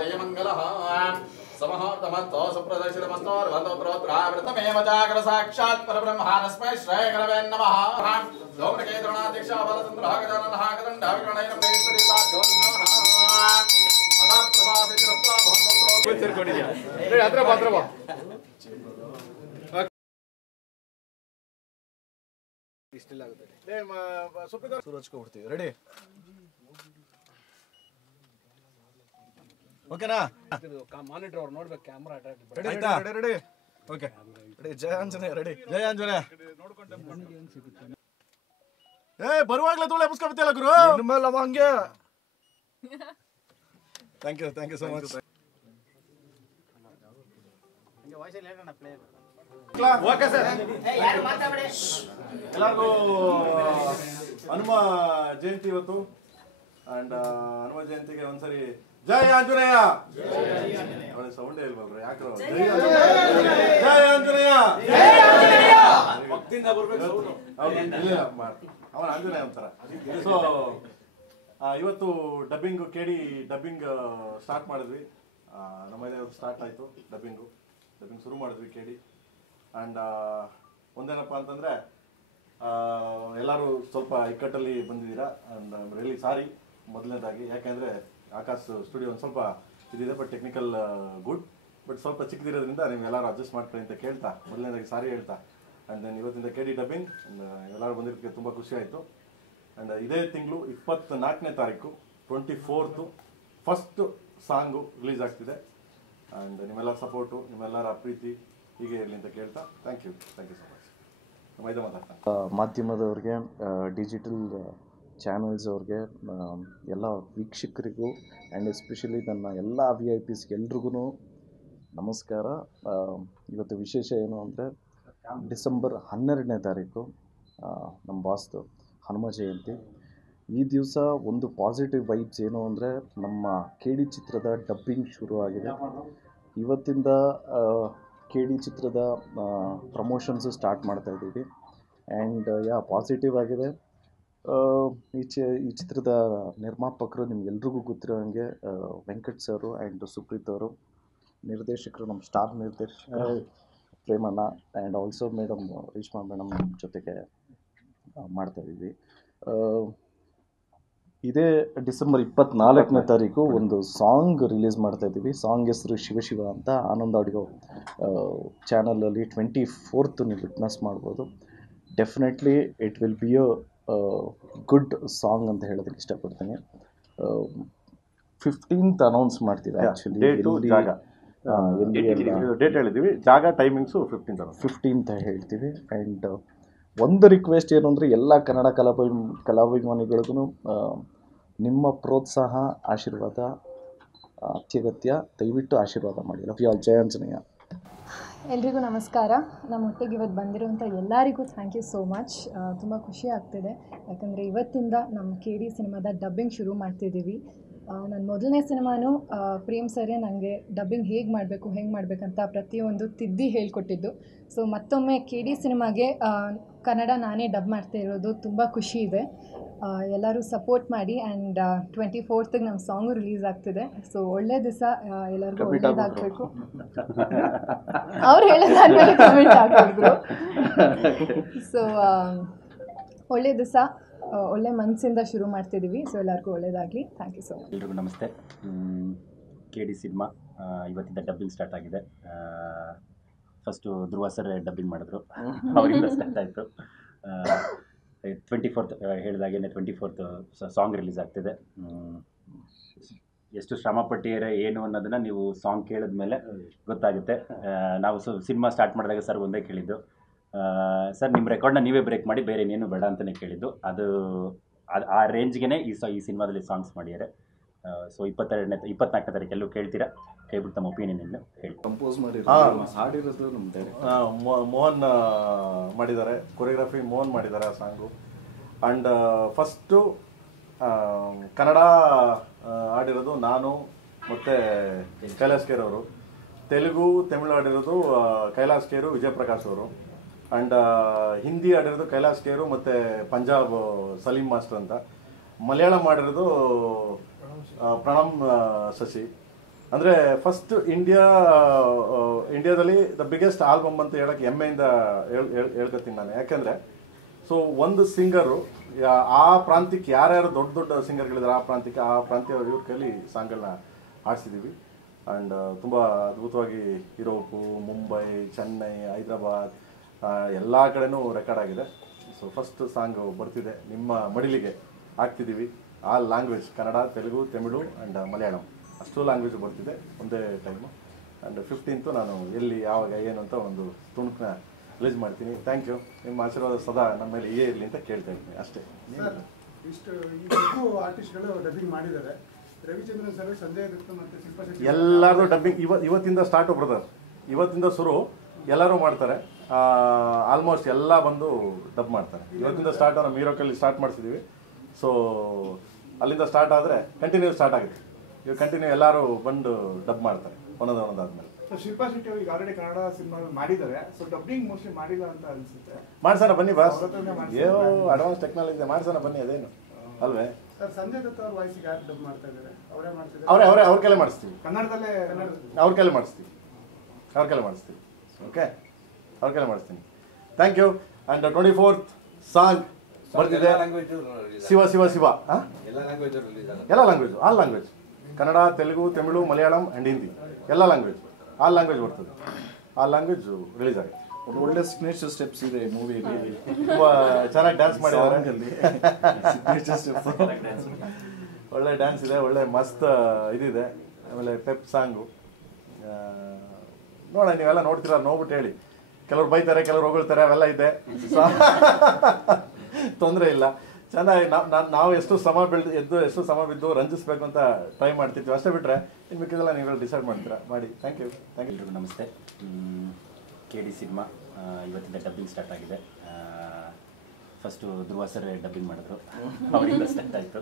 जयमंगलः समहार्तमस्तो सुप्रदर्शितमस्तो वन्दोत्रोत्रावृतमेव जागर साक्षात् परब्रह्मानस्मै श्रेयकरवे नमः गौरकेन्द्रणाध्यक्षा बलचन्द्रः गजाननः गदण्डाविकरणैः प्रेसरिताभ्योन्नमः अथा प्रभासितरत्वा भवन्तोत्रो हत्र बा ಇಷ್ಟೆಲ್ಲ ಆಗುತ್ತೆ ಸುಪ್ರೀಂ ಶುರು ಹಚ್ಕೊಬಿಡ್ತೀವಿ ರೆಡಿ ಓಕೆನಾ ಮಾನಿಟರ್ ಅವ್ರು ನೋಡ್ಬೇಕು ಕ್ಯಾಮ್ರಾ ಅಟ್ಯಾಕ್ ಆಯ್ತಾ ರೆಡಿ ಓಕೆ ರೆಡಿ ಜಯ ಆಂಜನೇಯ ರೆಡಿ ಜಯ ಆಂಜನೇಯ ಬರುವಾಗಲೇ ತೋಳೆ ಎಬ್ಸ್ಕೊಬಿಟ್ಟಿಲ್ಲ ಗುರು ನಿಮ್ಮೆಲ್ಲ ಹಂಗೆ ಥ್ಯಾಂಕ್ ಯು ಸೋ ಮಚ್ ಹಂಗೆ ವಾಯ್ಸ್ ಅಲ್ಲಿ ಹೇಳೋಣ ಪ್ಲೇ ಓಕೆ ಸರ್ ಯಾರು ಮಾತಾಡಬೇಡಿ ಎಲ್ಲರಿಗೂ ಹನುಮ ಜಯಂತಿ ಇವತ್ತು ಅಂಡ್ ಹನುಮ ಜಯಂತಿಗೆ ಒಂದ್ಸರಿ ಜಯ ಆಂಜನೇಯ ಅವಳ ಸೌಂಡೇ ಇಲ್ವಲ್ರ ಯಾಕ್ರ ಜಯ ಆಂಜನೇಯ ಭಕ್ತಿಯಿಂದ ಬರ್ಬೇಕು ಅವನ ಆಂಜನೇಯ ಅಂತಾರ ಸೊ ಇವತ್ತು ಡಬ್ಬಿಂಗ್ ಕೆಡಿ ಡಬ್ಬಿಂಗ್ ಸ್ಟಾರ್ಟ್ ಮಾಡಿದ್ವಿ ನಮ್ಮಲ್ಲಿ ಸ್ಟಾರ್ಟ್ ಆಯ್ತು ಡಬ್ಬಿಂಗ್ ಶುರು ಮಾಡಿದ್ವಿ ಕೆಡಿ ಅಂಡ್ ಒಂದೇನಪ್ಪ ಅಂತಂದ್ರೆ ಎಲ್ಲರೂ ಸ್ವಲ್ಪ ಇಕ್ಕಟ್ಟಲ್ಲಿ ಬಂದಿದ್ದೀರಾ ಅಂಡ್ ರಿಯಲಿ ಸಾರಿ ಮೊದಲನೇದಾಗಿ ಯಾಕೆಂದ್ರೆ ಆಕಾಶ್ ಸ್ಟುಡಿಯೋ ಒಂದು ಸ್ವಲ್ಪ ಇದಿದೆ ಬಟ್ ಟೆಕ್ನಿಕಲ್ ಗುಡ್ ಬಟ್ ಸ್ವಲ್ಪ ಚಿಕ್ಕದಿರೋದ್ರಿಂದ ನೀವು ಎಲ್ಲರೂ ಅಡ್ಜಸ್ಟ್ ಮಾಡ್ಕೊಳ್ಳಿ ಅಂತ ಕೇಳ್ತಾ ಮೊದಲನೇದಾಗಿ ಸಾರಿ ಹೇಳ್ತಾ ಆ್ಯಂಡ್ ದೆನ್ ಇವತ್ತಿಂದ ಕೆಡಿ ಡಬ್ಬಿಂಗ್ ಎಲ್ಲರೂ ಬಂದಿರೋದಕ್ಕೆ ತುಂಬ ಖುಷಿ ಆಯಿತು ಆ್ಯಂಡ್ ಇದೇ ತಿಂಗಳು 24ನೇ ತಾರೀಕು 24th ಫಸ್ಟ್ ಸಾಂಗು ರಿಲೀಸ್ ಆಗ್ತಿದೆ ಆ್ಯಂಡ್ ನಿಮ್ಮೆಲ್ಲರ ಸಪೋರ್ಟು ನಿಮ್ಮೆಲ್ಲರ ಪ್ರೀತಿ ಹೀಗೆ ಇರಲಿ ಅಂತ ಕೇಳ್ತಾ ಥ್ಯಾಂಕ್ ಯು ಸೊ ಮಚ್ ಮಾಧ್ಯಮದವ್ರಿಗೆ ಡಿಜಿಟಲ್ ಚಾನಲ್ಸ್ ಅವ್ರಿಗೆ ಎಲ್ಲ ವೀಕ್ಷಕರಿಗೂ ಆ್ಯಂಡ್ ಎಸ್ಪೆಷಲಿ ನನ್ನ ಎಲ್ಲ VIPs ಎಲ್ರಿಗೂ ನಮಸ್ಕಾರ. ಇವತ್ತು ವಿಶೇಷ ಏನು ಅಂದರೆ ಡಿಸೆಂಬರ್ 12ನೇ ತಾರೀಕು ನಮ್ಮ ಬಾಸ್ದು ಹನುಮ ಜಯಂತಿ. ಈ ದಿವಸ ಒಂದು ಪಾಸಿಟಿವ್ ವೈಬ್ಸ್ ಏನು ಅಂದರೆ ನಮ್ಮ KD ಚಿತ್ರದ ಡಬ್ಬಿಂಗ್ ಶುರು ಆಗಿದೆ. ಇವತ್ತಿಂದ KD ಚಿತ್ರದ ಪ್ರಮೋಷನ್ಸು ಸ್ಟಾರ್ಟ್ ಮಾಡ್ತಾಯಿದ್ದೀವಿ ಆ್ಯಂಡ್ ಪಾಸಿಟಿವ್ ಆಗಿದೆ. ಈ ಚಿತ್ರದ ನಿರ್ಮಾಪಕರು ನಿಮ್ಗೆಲ್ರಿಗೂ ಗೊತ್ತಿರೋ ಹಾಗೆ ವೆಂಕಟ್ ಸರು ಆ್ಯಂಡ್ ಸುಪ್ರೀತ್ ಅವರು, ನಿರ್ದೇಶಕರು ನಮ್ಮ ಸ್ಟಾರ್ ನಿರ್ದೇಶಕ Premanna and also madam Reshma madam ಜೊತೆಗೆ ಮಾಡ್ತಾಯಿದ್ದೀವಿ. ಇದೇ ಡಿಸೆಂಬರ್ 24ನೇ ತಾರೀಕು ಒಂದು ಸಾಂಗ್ ರಿಲೀಸ್ ಮಾಡ್ತಾಯಿದ್ದೀವಿ. ಸಾಂಗ್ ಹೆಸರು ಶಿವ ಅಂತ ಆನಂದ್ ಆಡಿಯೋ ಚಾನಲಲ್ಲಿ 24th ನೀವು ವಿಟ್ನೆಸ್ ಮಾಡ್ಬೋದು. Definitely it will be a good song ಅಂತ ಹೇಳೋದಕ್ಕೆ ಇಷ್ಟಪಡ್ತೀನಿ. 15th ಅನೌನ್ಸ್ ಮಾಡ್ತೀವಿ. ಆ್ಯಕ್ಚುಲಿ ಡೇಟ್ ಹೇಳಿದ್ದೀವಿ, ಜಾಗ ಟೈಮಿಂಗ್ಸು 15th ಹೇಳ್ತೀವಿ. ಆ್ಯಂಡ್ ಒಂದು ರಿಕ್ವೆಸ್ಟ್ ಏನು ಅಂದರೆ ಎಲ್ಲ ಕನ್ನಡ ಕಲಾಭಿಮಾನಿಗಳಿಗೂ ನಿಮ್ಮ ಪ್ರೋತ್ಸಾಹ ಆಶೀರ್ವಾದ ಅತ್ಯಗತ್ಯ. ದಯವಿಟ್ಟು ಆಶೀರ್ವಾದ ಮಾಡಿ. Love you all. ಜಯ ಆಂಜನೇಯ. ಎಲ್ರಿಗೂ ನಮಸ್ಕಾರ. ನಮ್ಮ ಒಟ್ಟಿಗೆ ಇವತ್ತು ಬಂದಿರುವಂಥ ಎಲ್ಲರಿಗೂ ಥ್ಯಾಂಕ್ ಯು ಸೋ ಮಚ್. ತುಂಬ ಖುಷಿ ಆಗ್ತಿದೆ ಯಾಕಂದರೆ ಇವತ್ತಿಂದ ನಮ್ಮ KD ಸಿನಿಮಾದ ಡಬ್ಬಿಂಗ್ ಶುರು ಮಾಡ್ತಿದ್ದೀವಿ. ನನ್ನ ಮೊದಲನೇ ಸಿನಿಮಾನು ಪ್ರೇಮ್ ಸರೇ ನನಗೆ ಡಬ್ಬಿಂಗ್ ಹೇಗೆ ಮಾಡಬೇಕಂತ ಪ್ರತಿಯೊಂದು ತಿದ್ದಿ ಹೇಳ್ಕೊಟ್ಟಿದ್ದು. ಸೊ ಮತ್ತೊಮ್ಮೆ KD ಸಿನಿಮಾಗೆ ಕನ್ನಡ ನಾನೇ ಡಬ್ ಮಾಡ್ತಾ ಇರೋದು ತುಂಬ ಖುಷಿ ಇದೆ. ಎಲ್ಲರೂ ಸಪೋರ್ಟ್ ಮಾಡಿ. ಆ್ಯಂಡ್ 24th ನಮ್ಮ ಸಾಂಗು ರಿಲೀಸ್ ಆಗ್ತಿದೆ. ಸೊ ಒಳ್ಳೆ ದಿವಸ, ಎಲ್ಲರಿಗೂ ಒಳ್ಳೇದಾಗಬೇಕು. ಅವ್ರು ಹೇಳೋದಾದ್ಮೇಲೆ ಕಮೆಂಟ್ ಹಾಕಿದ್ರು. ಸೊ ಒಳ್ಳೆ ದಿವಸ, ಒಳ್ಳೆ ಮನಸ್ಸಿಂದ ಶುರು ಮಾಡ್ತಿದ್ದೀವಿ. ಸೊ ಎಲ್ಲರಿಗೂ ಒಳ್ಳೇದಾಗಲಿ. Thank you so much. ಎಲ್ರಿಗೂ ನಮಸ್ತೆ. KD ಸಿನಿಮಾ ಇವತ್ತಿಂದ ಡಬ್ಬಿಂಗ್ ಸ್ಟಾರ್ಟ್ ಆಗಿದೆ. ಫಸ್ಟು ಧ್ರುವ ಸರ್ ಡಬ್ಬಿಂಗ್ ಮಾಡಿದ್ರು, ಅವರಿಂದ ಸ್ಟಾರ್ಟ್ ಆಯಿತು. 24th ಹೇಳಿದಾಗೇ 24th ಸಾಂಗ್ ರಿಲೀಸ್ ಆಗ್ತಿದೆ. ಎಷ್ಟು ಶ್ರಮಪಟ್ಟಿದ್ದಾರೆ ಏನು ಅನ್ನೋದನ್ನು ನೀವು ಸಾಂಗ್ ಕೇಳಿದ ಮೇಲೆ ಗೊತ್ತಾಗುತ್ತೆ. ನಾವು ಸಿನಿಮಾ ಸ್ಟಾರ್ಟ್ ಮಾಡಿದಾಗ ಸರ್ ಒಂದೇ ಕೇಳಿದ್ದು, ಸರ್ ನಿಮ್ಮ ರೆಕಾರ್ಡ್ನ ನೀವೇ ಬ್ರೇಕ್ ಮಾಡಿ, ಬೇರೆ ಏನೇನು ಬೇಡ ಅಂತಲೇ ಕೇಳಿದ್ದು. ಅದು ಆ ರೇಂಜ್ಗೆ ಈ ಸಿನಿಮಾದಲ್ಲಿ ಸಾಂಗ್ಸ್ ಮಾಡಿದ್ದಾರೆ. ಸೊ 24ನೇ ತಾರೀಕು ಎಲ್ಲೂ ಕೇಳ್ತೀರಾ, ಕೇಳ್ಬಿಟ್ಟು ತಮ್ಮ ಒಪಿನಿಯನ್ ಏನು ಹೇಳಿ. ಕಂಪೋಸ್ ಮಾಡಿ ಹಾಡಿರೋದು ಮೋಹನ್ ಮಾಡಿದ್ದಾರೆ, ಕೊರಿಯೋಗ್ರಫಿ ಮೋಹನ್ ಮಾಡಿದ್ದಾರೆ ಆ ಸಾಂಗು. ಆ್ಯಂಡ್ ಫಸ್ಟು ಕನ್ನಡ ಆಡಿರೋದು ನಾನು ಮತ್ತು ಕೈಲಾಸ್ ಖೇರ್ ಅವರು. ತೆಲುಗು ತಮಿಳು ಆಡಿರೋದು ಕೈಲಾಸ್ ಖೇರು, ವಿಜಯಪ್ರಕಾಶ್ ಅವರು. ಆ್ಯಂಡ್ ಹಿಂದಿ ಆಡಿರೋದು ಕೈಲಾಸ್ ಖೇರು ಮತ್ತು ಪಂಜಾಬ್ ಸಲೀಂ ಮಾಸ್ಟರ್ ಅಂತ. ಮಲಯಾಳಂ ಮಾಡಿರೋದು ಪ್ರಣಮ್ ಶಶಿ. ಅಂದರೆ ಫಸ್ಟ್ ಇಂಡಿಯಾದಲ್ಲಿ ದ ಬಿಗ್ಗೆಸ್ಟ್ ಆಲ್ಬಮ್ ಅಂತ ಹೇಳಕ್ಕೆ ಹೆಮ್ಮೆಯಿಂದ ಹೇಳ್ಕೊತೀನಿ ನಾನು. ಯಾಕೆಂದರೆ ಸೊ ಒಂದು ಸಿಂಗರು ಆ ಪ್ರಾಂತ್ಯಕ್ಕೆ ಯಾರ್ಯಾರು ದೊಡ್ಡ ದೊಡ್ಡ ಸಿಂಗರ್ಗಳಿದ್ದಾರೆ ಆ ಪ್ರಾಂತ್ಯ ಇವ್ರ ಕೈಲಿ ಸಾಂಗ್ಗಳನ್ನ ಆಡಿಸಿದ್ದೀವಿ. ಆ್ಯಂಡ್ ತುಂಬ ಅದ್ಭುತವಾಗಿ ಯುರೋಪು, ಮುಂಬೈ, ಚೆನ್ನೈ, ಹೈದ್ರಾಬಾದ್ ಎಲ್ಲ ಕಡೆನೂ ರೆಕಾರ್ಡ್ ಆಗಿದೆ. ಸೊ ಫಸ್ಟ್ ಸಾಂಗ್ ಬರ್ತಿದೆ, ನಿಮ್ಮ ಮಡಿಲಿಗೆ ಆಗ್ತಿದ್ದೀವಿ. ಆ ಲ್ಯಾಂಗ್ವೇಜ್ ಕನ್ನಡ, ತೆಲುಗು, ತಮಿಳು ಆ್ಯಂಡ್ ಮಲಯಾಳಂ ಅಷ್ಟು ಲ್ಯಾಂಗ್ವೇಜ್ ಬರ್ತಿದೆ ಒಂದೇ ಟೈಮು. ಆ್ಯಂಡ್ 15th ನಾನು ಎಲ್ಲಿ ಯಾವಾಗ ಏನು ಅಂತ ಒಂದು ತುಣುಕನ್ನ ರಿಲೀಸ್ ಮಾಡ್ತೀನಿ. Thank you. ನಿಮ್ಮ ಆಶೀರ್ವಾದ ಸದಾ ನಮ್ಮ ಮೇಲೆ ಹೀಗೆ ಇರಲಿ ಅಂತ ಕೇಳ್ತಾ ಇದ್ದೀನಿ ಅಷ್ಟೇ. ಇಷ್ಟು ಆರ್ಟಿಸ್ಟ್ಗಳು ಡಬ್ಬಿಂಗ್ ಮಾಡಿದ್ದಾರೆ. ರವಿಚಂದ್ರನ್ ಸರ್, ಸಂಜಯ್ ದತ್ತ ಮತ್ತು ಶಿಲ್ಪಾ ಶೆಟ್ಟಿ ಎಲ್ಲರೂ ಡಬ್ಬಿಂಗ್ ಇವತ್ತಿಂದ ಸ್ಟಾರ್ಟು ಬ್ರದರ್, ಇವತ್ತಿಂದ ಶುರು ಎಲ್ಲರೂ ಮಾಡ್ತಾರೆ. ಆಲ್ಮೋಸ್ಟ್ ಎಲ್ಲ ಬಂದು ಡಬ್ ಮಾಡ್ತಾರೆ. ಇವತ್ತಿಂದ ಸ್ಟಾರ್ಟ್ ನಮ್ಮ ಹೀರೋಕಲ್ಲಿ ಸ್ಟಾರ್ಟ್ ಮಾಡಿಸಿದ್ದೀವಿ. ಸೊ ಅಲ್ಲಿಂದ ಸ್ಟಾರ್ಟ್ ಆದರೆ ಕಂಟಿನ್ಯೂ ಸ್ಟಾರ್ಟ್ ಆಗುತ್ತೆ. ಇವಾಗ ಕಂಟಿನ್ಯೂ ಎಲ್ಲರೂ ಬಂದು ಡಬ್ ಮಾಡ್ತಾರೆ ಒಂದೊಂದಾದ್ಮೇಲೆ. ಶಿಲ್ಪಾ ಶೆಟ್ಟಿ ಅವ್ರಿಗೆ ಆಲ್ರೆಡಿ ಕನ್ನಡ ಸಿನಿಮಾ ಮಾಡಿದ್ದಾರೆ. ಸೊ ಡಬ್ಬಿಂಗ್ ಮೋಸ್ಟ್ಲಿ ಮಾಡಿಲ್ಲ ಅಂತ ಅನ್ಸುತ್ತೆ. ಮಾಡ್ಸೋಣ ಬನ್ನಿ ಬಾಸ್, ಏನೋ ಅಡ್ವಾನ್ಸ್ ಟೆಕ್ನಾಲಜಿ ಇದೆ, ಮಾಡ್ಸೋಣ ಬನ್ನಿ. ಅದೇನು ಅಲ್ವೇ ಸರ್, ಸಂಜಯ್ ದತ್ತ ಅವ್ರ ವಾಯ್ಸಿಗೆ ಯಾರು ಡಬ್ ಮಾಡ್ತಾ ಇದ್ದಾರೆ? ಅವರೇ ಮಾಡ್ತಿದ್ದಾರೆ? ಅವ್ರ ಕೈಲೇ ಮಾಡಿಸ್ತೀವಿ. ಕನ್ನಡದಲ್ಲೇ ಅವ್ರ ಕೈಲೇ ಮಾಡಿಸ್ತೀವಿ. ಓಕೆ, ಅವ್ರ ಕೈಲೇ ಮಾಡಿಸ್ತೀನಿ. Thank you. And 24th song ಬರ್ತಿದೆ, ಶಿವ ಶಿವ ಶಿವ. ಎಲ್ಲ language, all language, Kannada, Telugu, Tamil, Malayalam and Hindi, ಎಲ್ಲ ಲ್ಯಾಂಗ್ವೇಜ್, ಆಲ್ ಲ್ಯಾಂಗ್ವೇಜ್ ಬರ್ತದೆ. ಆ ಲ್ಯಾಂಗ್ವೇಜ್ ರಿಲೀಸ್ ಆಗುತ್ತೆ. ಒಂದು ಒಳ್ಳೆ ಸಿಗ್ನೇಚರ್ ಸ್ಟೆಪ್ಸ್ ಇದೆ ಮೂವಿಲಿ. ತುಂಬ ಚೆನ್ನಾಗಿ ಡ್ಯಾನ್ಸ್ ಮಾಡಿದ್ದಾರೆ. ಸಿಗ್ನೇಚರ್ ಸ್ಟೆಪ್ಸ್, ಒಳ್ಳೆ ಡ್ಯಾನ್ಸ್ ಇದೆ, ಒಳ್ಳೆ ಮಸ್ತ್ ಇದಿದೆ. ಆಮೇಲೆ ಪೆಪ್ ಸಾಂಗು ನೋಡ, ನೀವೆಲ್ಲ ನೋಡ್ತೀರ, ನೋಡ್ಬಿಟ್ಟು ಹೇಳಿ. ಕೆಲವ್ರು ಬೈತಾರೆ, ಕೆಲವ್ರು ಹೊಗಳ್ತಾರೆ, ಅವೆಲ್ಲ ಇದೆ. ತೊಂದರೆ ಇಲ್ಲ. ಚೆನ್ನಾಗಿ ನಾವು ಎಷ್ಟು ಶ್ರಮ ಬಿದ್ದು ರಂಜಿಸ್ಬೇಕು ಅಂತ ಟ್ರೈ ಮಾಡ್ತಿದ್ವಿ. ಅಷ್ಟೇ ಬಿಟ್ಟರೆ ಇನ್ನು ಮಿಕ್ಕಿದೆಲ್ಲ ನೀವೆಲ್ಲ ಡಿಸೈಡ್ ಮಾಡ್ತೀರಾ, ಮಾಡಿ. Thank you. ಎಲ್ರಿಗೂ ನಮಸ್ತೆ. KD ಸಿನಿಮಾ ಇವತ್ತಿಂದ ಡಬ್ಬಿಂಗ್ ಸ್ಟಾರ್ಟ್ ಆಗಿದೆ. ಫಸ್ಟು ಧ್ರುವ ಸರ್ ಡಬ್ಬಿಂಗ್ ಮಾಡಿದ್ರು, ಅವರಿಂದ ಸ್ಟಾರ್ಟ್ ಆಯಿತು.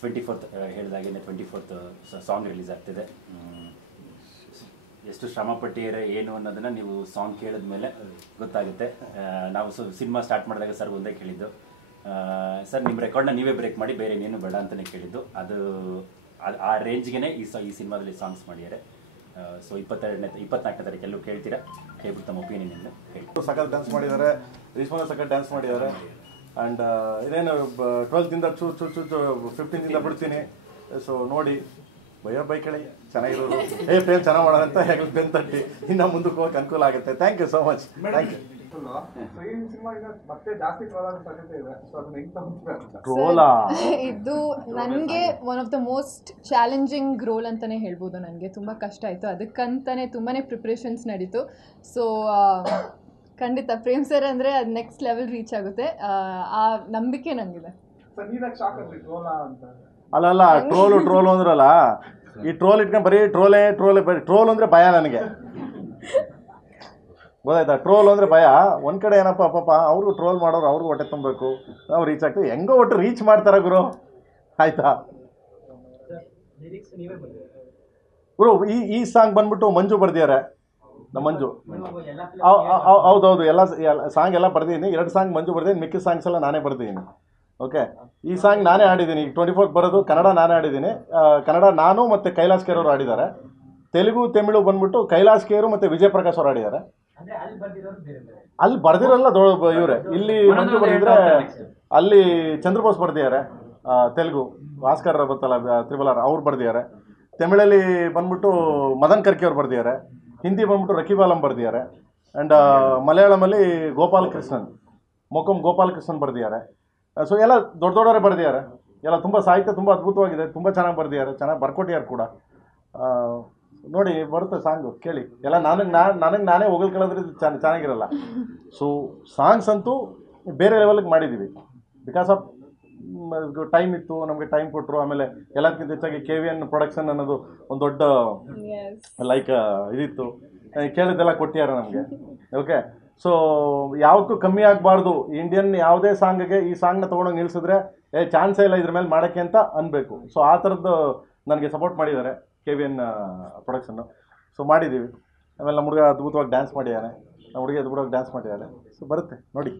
24th ಹೇಳಿದಾಗೆ 24th ಸಾಂಗ್ ರಿಲೀಸ್ ಆಗ್ತಿದೆ. ಎಷ್ಟು ಶ್ರಮಪಟ್ಟಿದ್ದಾರೆ ಏನು ಅನ್ನೋದನ್ನು ನೀವು ಸಾಂಗ್ ಕೇಳಿದ ಮೇಲೆ ಗೊತ್ತಾಗುತ್ತೆ. ನಾವು ಸಿನಿಮಾ ಸ್ಟಾರ್ಟ್ ಮಾಡಿದಾಗ ಸರ್ ಒಂದೇ ಕೇಳಿದ್ದು, ಸರ್ ನಿಮ್ಮ ರೆಕಾರ್ಡ್ನ ನೀವೇ ಬ್ರೇಕ್ ಮಾಡಿ, ಬೇರೆ ಇನ್ನೇನು ಬೇಡ ಅಂತಲೇ ಕೇಳಿದ್ದು. ಅದು ಆ ರೇಂಜ್ಗೆ ಈ ಸಿನಿಮಾದಲ್ಲಿ ಸಾಂಗ್ಸ್ ಮಾಡಿದ್ದಾರೆ. ಸೊ 24ನೇ ತಾರೀಕು ಎಲ್ಲೂ ಕೇಳ್ತೀರಾ, ಹೇಳ್ಬಿಟ್ಟು ತಮ್ಮ ಒಪಿನಿಯನ್ ಹೇಳಿ. ಸಖತ್ ಡ್ಯಾನ್ಸ್ ಮಾಡಿದ್ದಾರೆ, ರೇಷ್ಮಾ ಸಖತ್ ಡ್ಯಾನ್ಸ್ ಮಾಡಿದ್ದಾರೆ. ಆ್ಯಂಡ್ ಇದೇನು 12th 15th ಬಿಡ್ತೀನಿ. ಸೊ ನೋಡಿ, ಬೈ ಕೇಳಿ, ಚೆನ್ನಾಗಿರೋದು. ಪ್ರೇಮ್ ಚೆನ್ನಾಗಿ ಮಾಡೋದಂತ ಹೇಗೆ ಬೆನ್ ತಟ್ಟಿ ಇನ್ನು ಮುಂದಕ್ಕೆ ಹೋಗಕ್ಕೆ ಅನುಕೂಲ ಆಗುತ್ತೆ. Thank you so much. Thank you. ಇದು ನನಗೆ one of the most challenging role ಅಂತಲೇ ಹೇಳ್ಬೋದು. ನನಗೆ ತುಂಬ ಕಷ್ಟ ಆಯಿತು, ಅದಕ್ಕಂತಲೇ ತುಂಬಾ ಪ್ರಿಪ್ರೇಷನ್ಸ್ ನಡೀತು. ಸೊ ಖಂಡಿತ ಪ್ರೇಮ್ ಸರ್ ಅಂದರೆ ಅದು ನೆಕ್ಸ್ಟ್ ಲೆವೆಲ್ ರೀಚ್ ಆಗುತ್ತೆ, ಆ ನಂಬಿಕೆ ನನಗಿದೆ. ಅಲ್ಲ ಟ್ರೋಲು ಅಂದ್ರಲ್ಲ, ಈ ಟ್ರೋಲ್ ಇಟ್ಕೊಂಡು ಬರೀ ಟ್ರೋಲ್ ಅಂದರೆ ಭಯ ನನಗೆ, ಗೊತ್ತಾಯ್ತಾ? ಟ್ರೋಲ್ ಅಂದರೆ ಭಯ. ಒಂದು ಕಡೆ ಏನಪ್ಪ ಪಾಪ ಅವ್ರಿಗೂ ಟ್ರೋಲ್ ಮಾಡೋರು, ಅವ್ರಿಗೂ ಹೊಟ್ಟೆ ತುಂಬಬೇಕು, ನಾವು ರೀಚ್ ಆಗ್ತೀವಿ. ಹೆಂಗೋ ಒಟ್ಟು ರೀಚ್ ಮಾಡ್ತಾರೆ ಗುರು, ಆಯ್ತಾ ಗುರು? ಈ ಸಾಂಗ್ ಬಂದ್ಬಿಟ್ಟು ಮಂಜು ಬರ್ದಿದ್ದಾರೆ, ನಮ್ಮ ಮಂಜು. ಹೌದೌದು, ಎಲ್ಲ ಸಾಂಗ್ ಎಲ್ಲ ಬರ್ದಿದ್ದೀನಿ. 2 ಸಾಂಗ್ ಮಂಜು ಬರ್ದಿದ್ದೀನಿ, ಮಿಕ್ಕಿದ ಸಾಂಗ್ಸ್ ಎಲ್ಲ ನಾನೇ ಬರ್ದಿದ್ದೀನಿ. ಓಕೆ, ಈ ಸಾಂಗ್ ನಾನೇ ಆಡಿದ್ದೀನಿ. ಈಗ 24th ಬರೋದು ಕನ್ನಡ ನಾನೇ ಆಡಿದ್ದೀನಿ. ಕನ್ನಡ ನಾನು ಮತ್ತು ಕೈಲಾಶ್ ಖೇರ್ ಅವರು ಆಡಿದ್ದಾರೆ. ತೆಲುಗು, ತಮಿಳು ಬಂದ್ಬಿಟ್ಟು ಕೈಲಾಶ್ ಖೇರು ಮತ್ತು ವಿಜಯ್ ಪ್ರಕಾಶ್ ಅವರು ಆಡಿದ್ದಾರೆ. ಅಲ್ಲಿ ಬರ್ದಿರಲ್ಲ ಇವರೇ. ಇಲ್ಲಿ ಮಂಜು ಬರ್ದಿದ್ರೆ ಅಲ್ಲಿ ಚಂದ್ರಬೋಸ್ ಬರ್ದಿದ್ದಾರೆ. ತೆಲುಗು ಭಾಸ್ಕರ್ ಗೊತ್ತಲ್ಲ, ತ್ರಿಬಲರ್, ಅವ್ರು ಬರ್ದಿದ್ದಾರೆ. ತಮಿಳಲ್ಲಿ ಬಂದ್ಬಿಟ್ಟು ಮದನ್ ಕರ್ಕಿ ಅವ್ರು ಬರ್ದಿದ್ದಾರೆ. ಹಿಂದಿ ಬಂದ್ಬಿಟ್ಟು ರಕೀಬ್ ಆಲಂ ಬರ್ದಿದ್ದಾರೆ. ಆ್ಯಂಡ್ ಮಲಯಾಳಮಲ್ಲಿ ಗೋಪಾಲಕೃಷ್ಣನ್, ಗೋಪಾಲಕೃಷ್ಣನ್ ಬರ್ದಿದ್ದಾರೆ. ಸೊ ಎಲ್ಲ ದೊಡ್ಡವರೇ ಬರ್ದಿದ್ದಾರೆ. ಎಲ್ಲ ತುಂಬ ಸಾಹಿತ್ಯ ತುಂಬ ಅದ್ಭುತವಾಗಿದೆ, ತುಂಬ ಚೆನ್ನಾಗಿ ಬರ್ದಿದ್ದಾರೆ, ಚೆನ್ನಾಗಿ ಬರ್ಕೊಟ್ಟಿದ್ದಾರೆ ಕೂಡ. ನೋಡಿ, ಬರುತ್ತೆ ಸಾಂಗು, ಕೇಳಿ. ಎಲ್ಲ ನನಗೆ ನಾನೇ ಹೊಗಳ್ಕೊಳ್ಳೋದ್ರೆ ಚೆನ್ನಾಗಿರಲ್ಲ. ಸೊ ಸಾಂಗ್ಸ್ ಅಂತೂ ಬೇರೆ ಲೆವೆಲ್ಗೆ ಮಾಡಿದ್ದೀವಿ. ಬಿಕಾಸ್ ಆಫ್ ಟೈಮ್ ಇತ್ತು, ನಮಗೆ ಟೈಮ್ ಕೊಟ್ಟರು. ಆಮೇಲೆ ಎಲ್ಲದಕ್ಕಿಂತ ಹೆಚ್ಚಾಗಿ KVN ಪ್ರೊಡಕ್ಷನ್ ಅನ್ನೋದು ಒಂದು ದೊಡ್ಡ ಲೈಕ್ ಇದಿತ್ತು, ಕೇಳಿದ್ದೆಲ್ಲ ಕೊಟ್ಟಿದ್ದಾರೆ ನಮಗೆ. ಓಕೆ, ಸೊ ಯಾವತ್ತೂ ಕಮ್ಮಿ ಆಗಬಾರ್ದು. ಇಂಡಿಯನ್ ಯಾವುದೇ ಸಾಂಗ್ಗೆ ಈ ಸಾಂಗ್ನ ತೊಗೊಂಡೋಗಿ ನಿಲ್ಲಿಸಿದ್ರೆ ಚಾನ್ಸೇ ಇಲ್ಲ ಇದ್ರ ಮೇಲೆ ಮಾಡೋಕ್ಕೆ ಅಂತ ಅನ್ಬೇಕು. ಸೊ ಆ ಥರದ್ದು ನನಗೆ ಸಪೋರ್ಟ್ ಮಾಡಿದ್ದಾರೆ KVN ಪ್ರೊಡಕ್ಷನ್ನು. ಸೊ ಮಾಡಿದ್ದೀವಿ. ಆಮೇಲೆ ನಮ್ಮ ಹುಡುಗ ಅದ್ಭುತವಾಗಿ ಡ್ಯಾನ್ಸ್ ಮಾಡಿದ್ದಾನೆ, ನಮ್ಮ ಹುಡುಗಿ ಅದ್ಭುತವಾಗಿ ಡ್ಯಾನ್ಸ್ ಮಾಡಿದ್ದಾರೆ. ಸೊ ಬರುತ್ತೆ ನೋಡಿ.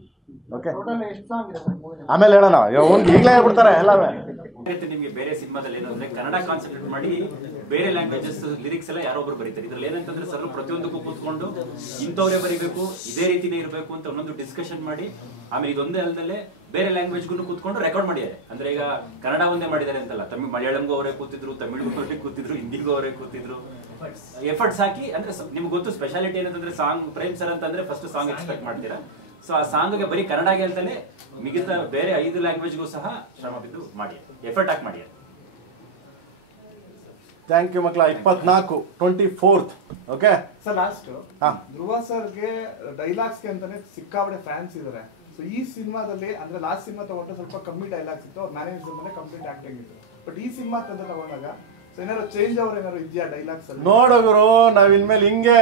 ಓಕೆ, ಆಮೇಲೆ ಹೇಳೋಣ, ಈಗಲೇ ಹೇಳ್ಬಿಡ್ತಾರೆ ಎಲ್ಲವೇ. ನಿಮಗೆ ಬೇರೆ ಸಿನಿಮಾದಲ್ಲಿ ಏನಂದ್ರೆ ಕನ್ನಡ ಕಾನ್ಸಂಟ್ರೇಟ್ ಮಾಡಿ ಬೇರೆ ಲ್ಯಾಂಗ್ವೇಜಸ್ ಲಿರಿಕ್ಸ್ ಎಲ್ಲ ಯಾರೊಬ್ರು ಬರೀತಾರೆ. ಇದ್ರಲ್ಲಿ ಏನಂತಂದ್ರೆ ಸರ್ ಪ್ರತಿಯೊಂದಕ್ಕೂ ಕೂತ್ಕೊಂಡು ಇಂಥವ್ರೇ ಬರೀಬೇಕು, ಇದೇ ರೀತಿನೇ ಇರಬೇಕು ಅಂತ ಒಂದೊಂದು ಡಿಸ್ಕಷನ್ ಮಾಡಿ, ಆಮೇಲೆ ಇದೊಂದೇ ಅಲ್ಲದಲ್ಲೇ ಬೇರೆ ಲ್ಯಾಂಗ್ವೇಜ್ಗೂ ಕೂತ್ಕೊಂಡು ರೆಕಾರ್ಡ್ ಮಾಡಿದ್ದಾರೆ. ಅಂದ್ರೆ ಈಗ ಕನ್ನಡ ಒಂದೇ ಮಾಡಿದ್ದಾರೆ ಅಂತಲ್ಲ, ಮಲಯಾಳಂಗೂ ಅವರೇ ಕೂತಿದ್ರು, ತಮಿಳ್ಗೂ ಅವರೇ ಕೂತಿದ್ರು, ಹಿಂದಿಗೂ ಅವರೇ ಕೂತಿದ್ರು, ಎಫರ್ಟ್ಸ್ ಹಾಕಿ. ಅಂದ್ರೆ ನಿಮ್ಗೆ ಗೊತ್ತು ಸ್ಪೆಷಾಲಿಟಿ ಏನಂತಂದ್ರೆ ಸಾಂಗ್ ಪ್ರೇಮ್ ಸರ್ ಅಂತಂದ್ರೆ ಫಸ್ಟ್ ಸಾಂಗ್ ಎಕ್ಸ್ಪೆಕ್ಟ್ ಮಾಡ್ತೀರಾ. ಸೊ ಆ ಸಾಂಗ್ಗೆ ಬರೀ ಕನ್ನಡ ಹೇಳ್ತಾನೆ ಮಿಗತ ಬೇರೆ 5 ಲ್ಯಾಂಗ್ವೇಜ್ಗೂ ಸಹ ಶ್ರಮ ಬಿದ್ದು ಮಾಡಿ, ಎಫರ್ಟ್ ಹಾಕಿ ಮಾಡಿ. ಥ್ಯಾಂಕ್ ಯು ಮಕ್ಕಳ. 24 ಓಕೆ ಸರ್ ಲಾಸ್ಟ್ ಧ್ರುವ ಸರ್ಗೆ ಡೈಲಾಗ್ಸ್ಗೆ ಅಂತಾನೆ ಸಿಕ್ಕಾಬಡೆ ಫ್ಯಾನ್ಸ್ ಇದಾರೆ. ಸೊ ಈ ಸಿನಿಮಾದಲ್ಲಿ ಅಂದ್ರೆ ಲಾಸ್ಟ್ ಸಿನಿಮಾ ತಗೊಂಡ್ರೆ ಸ್ವಲ್ಪ ಕಮ್ಮಿ ಡೈಲಾಗ್ಸ್ ಇತ್ತು, ಅವ್ರ ಮ್ಯಾನೇಜರ್ ಮೇಲೆ ಕಂಪ್ಲೀಟ್ ಆಕ್ಟಿಂಗ್ ಇತ್ತು. ಬಟ್ ಈ ಸಿನಿಮಾ ಅಂತ ತಗೊಂಡಾಗ ಸೊ ಏನಾದ್ರು ಚೇಂಜ್ ಅವ್ರ ಏನಾದ್ರು ಇದೆಯಾ ಡೈಲಾಗ್ಸ್ ಅಲ್ಲಿ? ನೋಡೋರು ನಾವ್ ಇನ್ಮೇಲೆ ಹಿಂಗೆ